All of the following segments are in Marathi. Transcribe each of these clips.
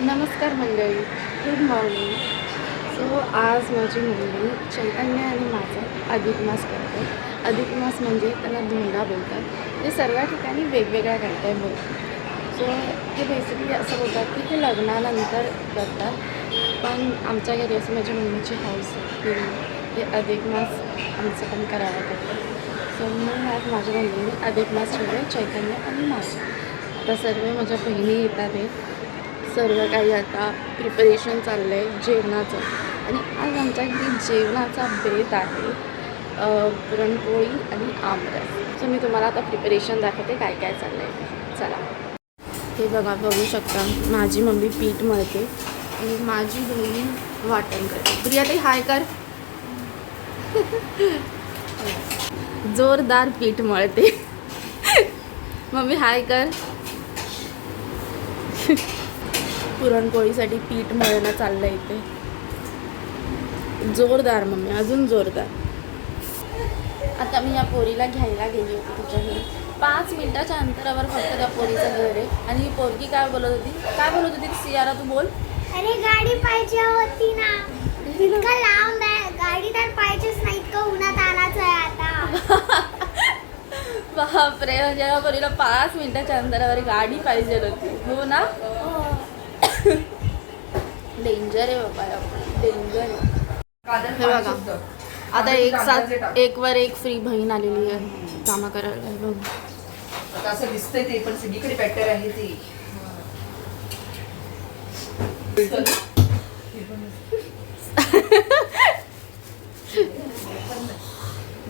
नमस्कार मंडळी, गुड मॉर्निंग. सो आज माझी मम्मी चैतन्य आणि माझा अधिक मास करते. अधिक मास म्हणजे त्याला धोंडा बोलतात. ते सर्व ठिकाणी वेगवेगळ्या काय बोलतात. सो ते बेसिकली असं बोलतात की ते लग्नानंतर करतात. पण आमच्या घरी असं माझ्या मम्मीची हौस आहे की ते अधिक मास आमचं पण करावं करतं. सो मग आज माझ्या मम्मीने अधिक मास ठेवले चैतन्य आणि माझं. आता सर्व माझ्या बहिणी येतात आहे. सर्व काही आता प्रिपरेशन चाललं आहे जेवणाचं. आणि आज आमच्या घरी जेवणाचा बेत आहे, पुरणपोळी आणि आमरस. सो मी तुम्हाला आता प्रिपरेशन दाखवते काय काय चाललं आहे. चला, हे बघू शकता माझी मम्मी पीठ मळते आणि माझी बहीण वाटण करते. प्रिया ताई हाय कर. जोरदार पीठ मळते. मम्मी हाय कर. पुरणपोळीसाठी पीठ मळणं चाललं इथे. जोरदार मम्मी, अजून जोरदार. आता मी या पोरीला घ्यायला गेली होती तुझ्या घरी. 5 मिनिटाच्या अंतरावर फक्त त्या पोरीचं घर आहे. आणि ही पोरगी काय बोलत होती सियारा तू बोल. अरे गाडी पाहिजे होती ना, इतकं लांब आहे गाडी, तर पाहिजेच नाही, इतकं उन्हात आणायचं आहे आता. बापरे, म्हणजे या पोरीला 5 मिनिटाच्या अंतरावर गाडी पाहिजे होती. हो ना, डेंजर आहे बाबा, डेंजर आहे. हे बघा आता एक वर एक फ्री बहीण आलेली आहे कामं करायला. बघ आता असं दिसतंय ते, पण सगळीकडे पॅटर आहे ती.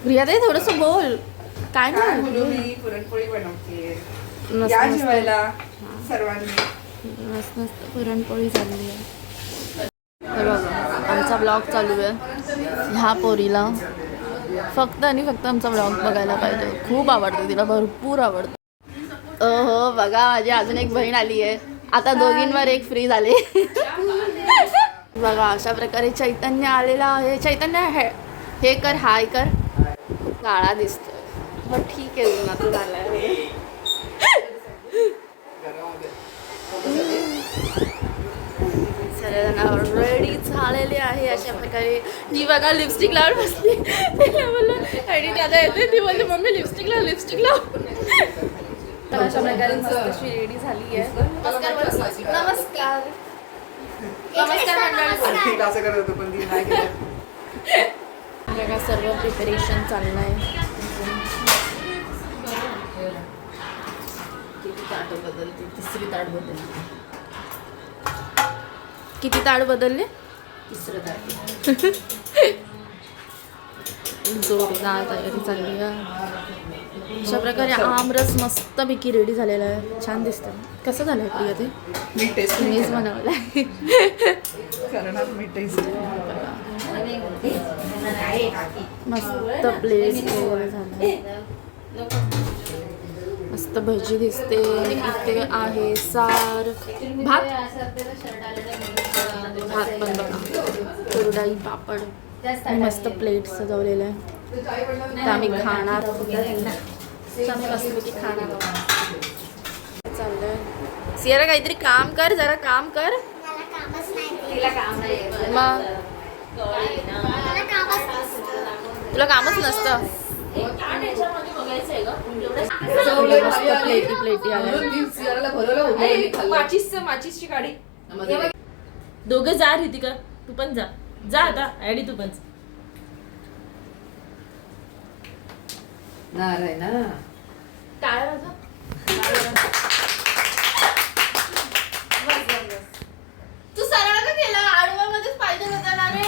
प्रिया ताई थोडंसं बोल. काय काय नाही बोलू मी, पुरणपोळी बनवते, मस्त या मस्त. जेवायला सर्वांनी. मस्त मस्त पुरणपोळी चालली आहे. हे बघा आमचा ब्लॉग चालू आहे. ह्या पोरीला फक्त आणि फक्त आमचा ब्लॉग बघायला पाहिजे. खूप आवडतं तिला, भरपूर आवडतं. हो बघा माझी अजून एक बहीण आली आहे. आता दोघींवर एक फ्री झाले. बघा अशा प्रकारे चैतन्य आलेला आहे. चैतन्य हे कर, हाय कर. काळा दिसतोय मग ठीक आहे, उन्हाचं झालंय. सर्वजण रेडी झालेले आहे अशा प्रकारे. ही बघा लिपस्टिक लावून बसली. तिला बोललं आणि दादा येते, ती बोलते मम्मी लिपस्टिक लाव. तर अशा प्रकारे मस्त रेडी झाली आहे. नमस्कार मंडळी. असं करत होतो पण ती नाही केलं. बघा सर्व प्रिपरेशन चाललं आहे. किती ताट बदलते, तिसरी ताट बदलते. किती ताट बदलले? तिसरं ताट. जोरदार तयारी चालली आहे. अशा प्रकारे आमरस मस्तपैकी रेडी झालेला आहे. छान दिसतं. कसं झालं आहे प्रिया ते? मी टेस्ट मीच बनवलं आहे. करणार, मी टेस्ट. मस्त प्लेस झालं. मस्त भजी दिसते. इथे आहे सार, भात पण बघा, कुरडाई, पापड. मस्त प्लेट सजवलेलं आहे. तर आम्ही खाणार मस्तपैकी खाणार चाललंय. सियारा काहीतरी काम कर, जरा काम कर. मला कामच नाही, तिला काम नाही मग मला कामच नसतं. तुला कामच नसतं. मस्त प्लेटी आल्या. माचीसची गाडी. दोघं जा रितिका, तू पण जा आता ऍडी तू पण. नाराय ना. टाळ्या वाजव. तू सरळ का केला? आडवा मध्येच पाहिजे होता ना रे.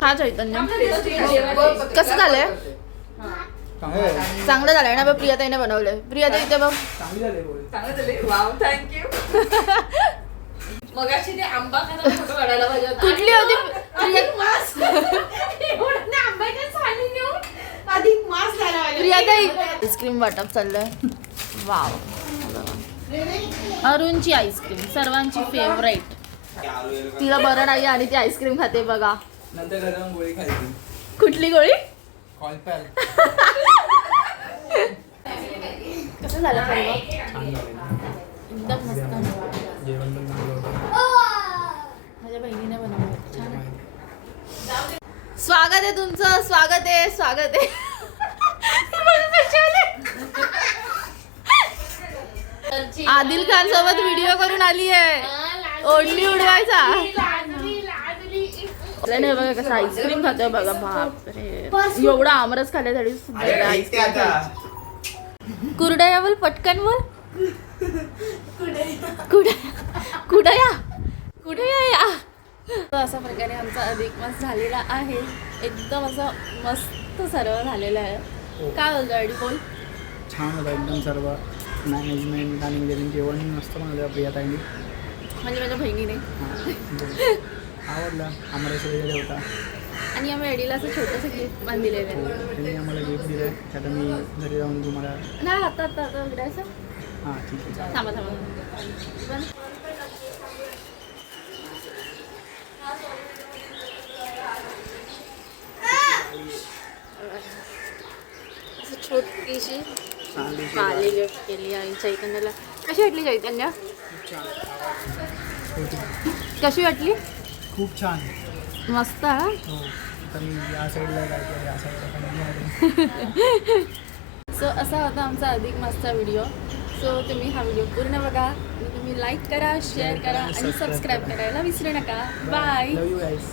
हा चैतन्य कसं झालंय? चांगलं झालंय ना. प्रिया ताईने बनवलंय. प्रिया ताई इथे बघ. चांगलं झाले. Wow, thank you. मगाशी ते आंबा खायला फोटो काढायला पाहिजे होता. कुठली होती? अधिक मास. एवढं आंब्याच्या साली नेऊन अधिक मास झाला. प्रियाताई आईस्क्रीम वाटप चाललंय. वाव. अरुणची आईस्क्रीम सर्वांची फेवरेट. तिला बरं नाही आणि ती आईस्क्रीम खाते बघा. नंतर घरी जाऊन गोळी खायची. कुठली गोळी? कॉलपॅल. कसं झालं सर्व? छान झालं. एकदम मस्त. जेवण पण चांगलं होतं. माझ्या बहिणीने बनवलं छान आहे. स्वागत आहे तुमचं. स्वागत आहे. स्वागत आहे. आदिल खान सोबत व्हिडिओ करून आली आहे. ओढणी उडवायचा. नाही बघा कसं आईस्क्रीम खातोय बघा. बापरे एवढा आमरस खाल्ल्यासाठी सुद्धा आईस्क्रीम. कुरडया बोल पटकन बोल. कुडया या. तर अशा प्रकारे आमचा अधिक मास झालेला आहे. एकदम असं मस्त सर्व झालेलं आहे. काय बोलतो आयडी बोल. छान होतं एकदम सर्व मॅनेजमेंट आणि जेवण मस्त बनवलं प्रियाताईंनी. म्हणजे माझ्या बहिणीने. आवडलं. आम्हाला वगैरे होता आणि आम्ही आयडीला असं छोटंसं गिफ्ट पण दिलेलं आहे. त्यांनी आम्हाला गिफ्ट दिलं. त्यात मी घरी जाऊन तुम्हाला नाही आता उघडायचं. हां ठीक आहे. थांबा. असं छोटीशी पाली गिफ्ट केली आणि चैतन्याला. कशी वाटली चैतन्य? कशी वाटली? खूप छान. मस्त हा. हो. आता मी या साईडला जायचं या साईडला. सो असा होता आमचा अधिक मासचा व्हिडिओ. सो तुम्ही हा व्हिडिओ पूर्ण बघा आणि तुम्ही लाईक करा, शेअर करा आणि सबस्क्राईब करायला विसरू नका. बाय. Love you guys.